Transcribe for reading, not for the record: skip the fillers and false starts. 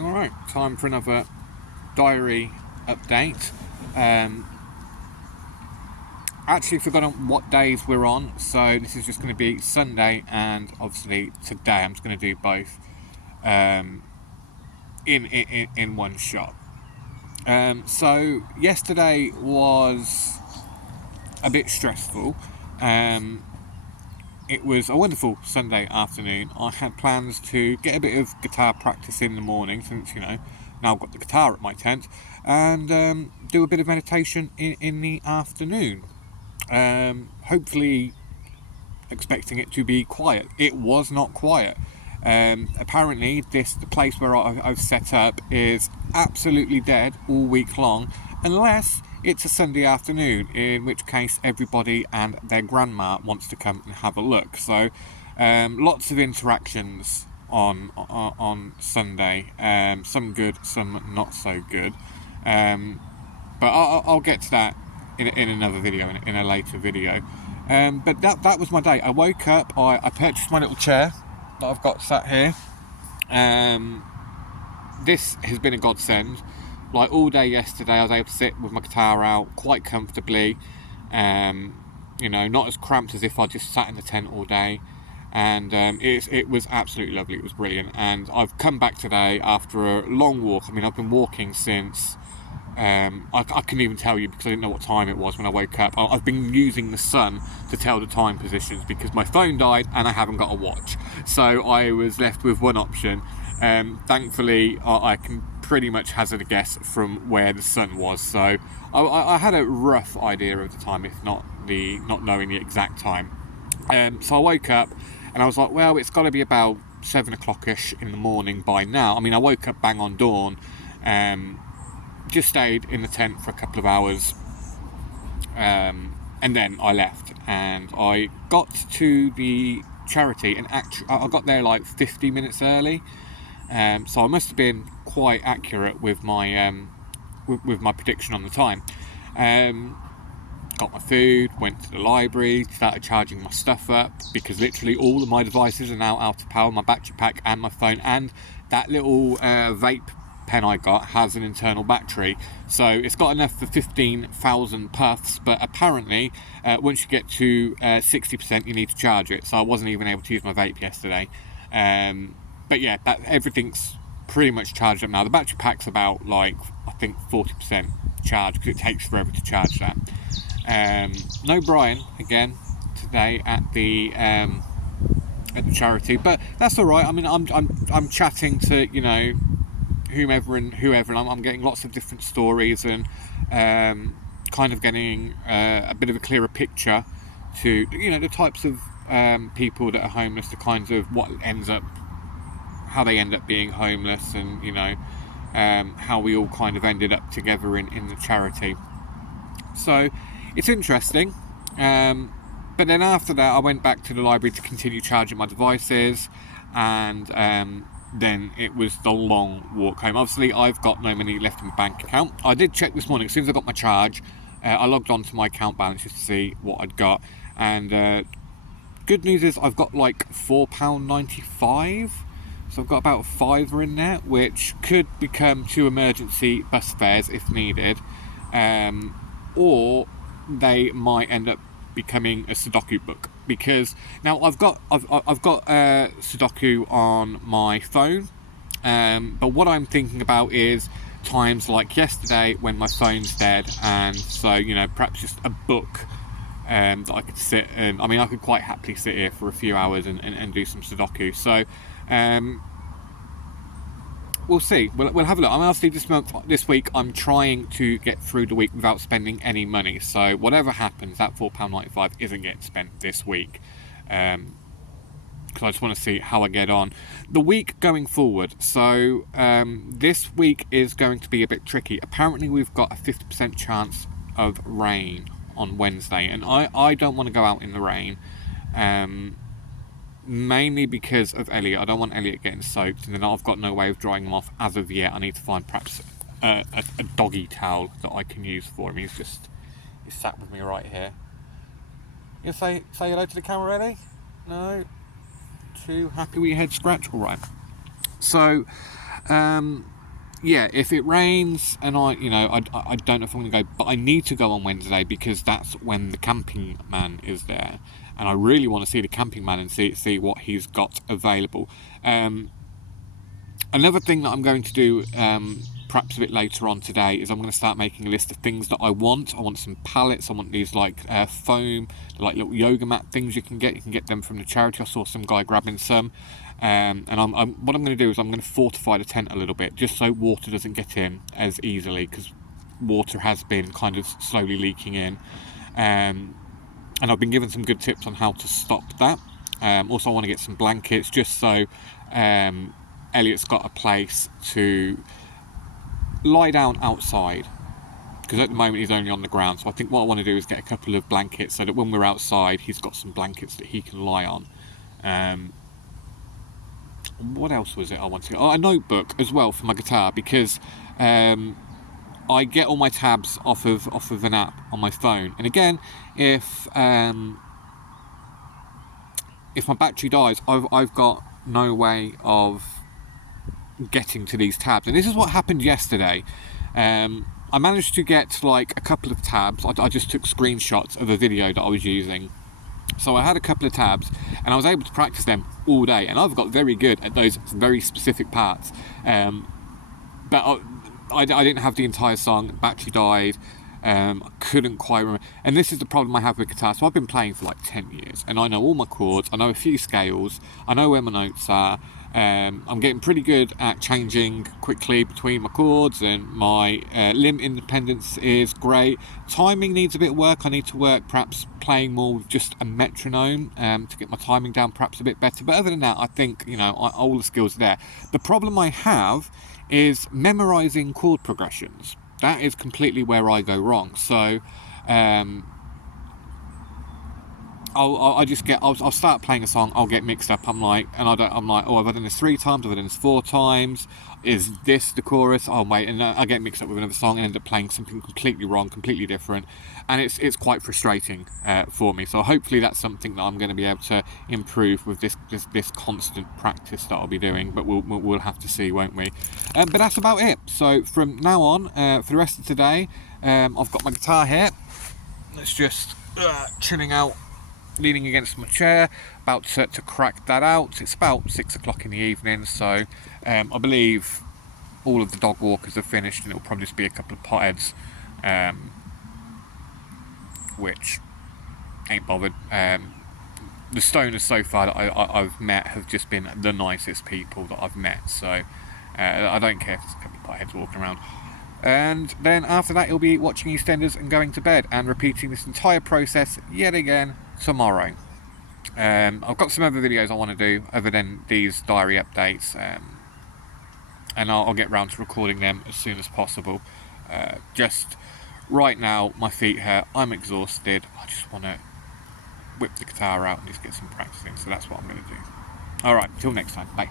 Alright, time for another diary update. Actually forgotten what days we're on, so this is just going to be Sunday and obviously today. I'm just going to do both in one shot. So yesterday was a bit stressful. It was a wonderful Sunday afternoon. I had plans to get a bit of guitar practice in the morning, since, now I've got the guitar at my tent, and do a bit of meditation in the afternoon. Hopefully expecting it to be quiet. It was not quiet. Apparently the place where I've set up is absolutely dead all week long, unless it's a Sunday afternoon, in which case everybody and their grandma wants to come and have a look. So lots of interactions on Sunday, some good, some not so good, but I'll get to that in another video, in a later video. But that was my day. I woke up, I purchased my little chair that I've got sat here. This has been a godsend. Like, all day yesterday I was able to sit with my guitar out quite comfortably, not as cramped as if I just sat in the tent all day, and it was absolutely lovely. It was brilliant. And I've come back today after a long walk. I mean, I've been walking since I couldn't even tell you, because I didn't know what time it was when I woke up. I've been using the sun to tell the time positions because my phone died and I haven't got a watch, so I was left with one option. Thankfully I can pretty much hazard a guess from where the sun was, so I had a rough idea of the time, if not knowing the exact time. So I woke up and I was like, well, it's got to be about 7 o'clock-ish in the morning by now. I mean, I woke up bang on dawn, just stayed in the tent for a couple of hours, and then I left, and I got to the charity, and I got there like 50 minutes early, so I must have been quite accurate with my with my prediction on the time. Got my food, went to the library, started charging my stuff up, because literally all of my devices are now out of power. My battery pack and my phone, and that little vape pen I got has an internal battery, so it's got enough for 15,000 puffs, but apparently once you get to 60% you need to charge it, so I wasn't even able to use my vape yesterday. But yeah, everything's pretty much charged up now. The battery pack's about, like, I think 40% charged, because it takes forever to charge that. No Brian again today at the charity, but that's all right. I mean, I'm chatting to whomever, and I'm getting lots of different stories, and kind of getting a bit of a clearer picture to the types of people that are homeless, the kinds of how they end up being homeless, and how we all kind of ended up together in the charity. So it's interesting. But then after that I went back to the library to continue charging my devices, and then it was the long walk home. Obviously I've got no money left in my bank account. I did check this morning as soon as I got my charge. I logged on to my account balance just to see what I'd got, and good news is I've got like £4.95, so I've got about a £5 in there, which could become 2 emergency bus fares if needed, or they might end up becoming a Sudoku book, because now I've got Sudoku on my phone, but what I'm thinking about is times like yesterday when my phone's dead, and so perhaps just a book that I could sit and I could quite happily sit here for a few hours and do some Sudoku. So we'll see. We'll have a look. Obviously this week I'm trying to get through the week without spending any money, so whatever happens, that £4.95 isn't getting spent this week, because I just want to see how I get on the week going forward. So this week is going to be a bit tricky. Apparently we've got a 50% chance of rain on Wednesday, and I don't want to go out in the rain, mainly because of Elliot. I don't want Elliot getting soaked, and then I've got no way of drying him off as of yet. I need to find perhaps a doggy towel that I can use for him. He's sat with me right here. You say hello to the camera, Ellie? No? Too happy with your head scratch? Alright. So Yeah, if it rains and I don't know if I'm going to go, but I need to go on Wednesday because that's when the camping man is there, and I really want to see the camping man and see what he's got available. Another thing that I'm going to do, perhaps a bit later on today, is I'm going to start making a list of things that I want. I want some pallets. I want these like foam, like little yoga mat things you can get. You can get them from the charity. I saw some guy grabbing some. And what I'm going to do is I'm going to fortify the tent a little bit, just so water doesn't get in as easily, because water has been kind of slowly leaking in. And I've been given some good tips on how to stop that. Also, I want to get some blankets, just so Elliot's got a place to lie down outside, because at the moment he's only on the ground. So I think what I want to do is get a couple of blankets so that when we're outside he's got some blankets that he can lie on. What else was it I wanted? A notebook as well for my guitar, because I get all my tabs off of an app on my phone, and again, if my battery dies, I've got no way of getting to these tabs. And this is what happened yesterday. I managed to get like a couple of tabs. I just took screenshots of a video that I was using, so I had a couple of tabs and I was able to practice them all day, and I've got very good at those very specific parts, but I didn't have the entire song. Battery died. I couldn't quite remember, and this is the problem I have with guitar. So I've been playing for like 10 years and I know all my chords, I know a few scales, I know where my notes are. I'm getting pretty good at changing quickly between my chords, and my limb independence is great. Timing needs a bit of work. I need to work perhaps playing more with just a metronome to get my timing down perhaps a bit better, but other than that, I think all the skills are there. The problem I have is memorizing chord progressions. That is completely where I go wrong. So I'll start playing a song, I'll get mixed up, I'm like, oh, have I done this 3 times, have I done this 4 times, is this the chorus, oh wait, and I get mixed up with another song and end up playing something completely wrong, completely different, and it's quite frustrating for me. So hopefully that's something that I'm going to be able to improve with this constant practice that I'll be doing, but we'll have to see, won't we? But that's about it. So from now on, for the rest of today, I've got my guitar here, it's just chilling out, leaning against my chair, about to crack that out. It's about 6 o'clock in the evening, so I believe all of the dog walkers are finished, and it'll probably just be a couple of potheads, which ain't bothered. The stoners so far that I've met have just been the nicest people that I've met, so I don't care if there's a couple of potheads walking around. And then after that, he'll be watching EastEnders and going to bed, and repeating this entire process yet again tomorrow. I've got some other videos I want to do other than these diary updates, and I'll get round to recording them as soon as possible. Just right now, my feet hurt, I'm exhausted, I just want to whip the guitar out and just get some practice in, so that's what I'm going to do. Alright, till next time, bye.